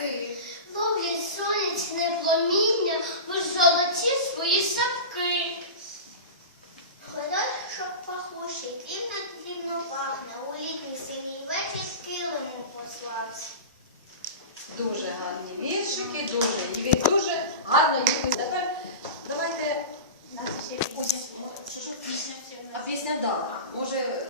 птахи, ловлять сонячне пломіння в золоті свої сапки. Ходочок пахучий, дрібно дрібно пахне, у літній синій вечір з килиму послався. Дуже гарні віршики, дуже і він дуже гарно їх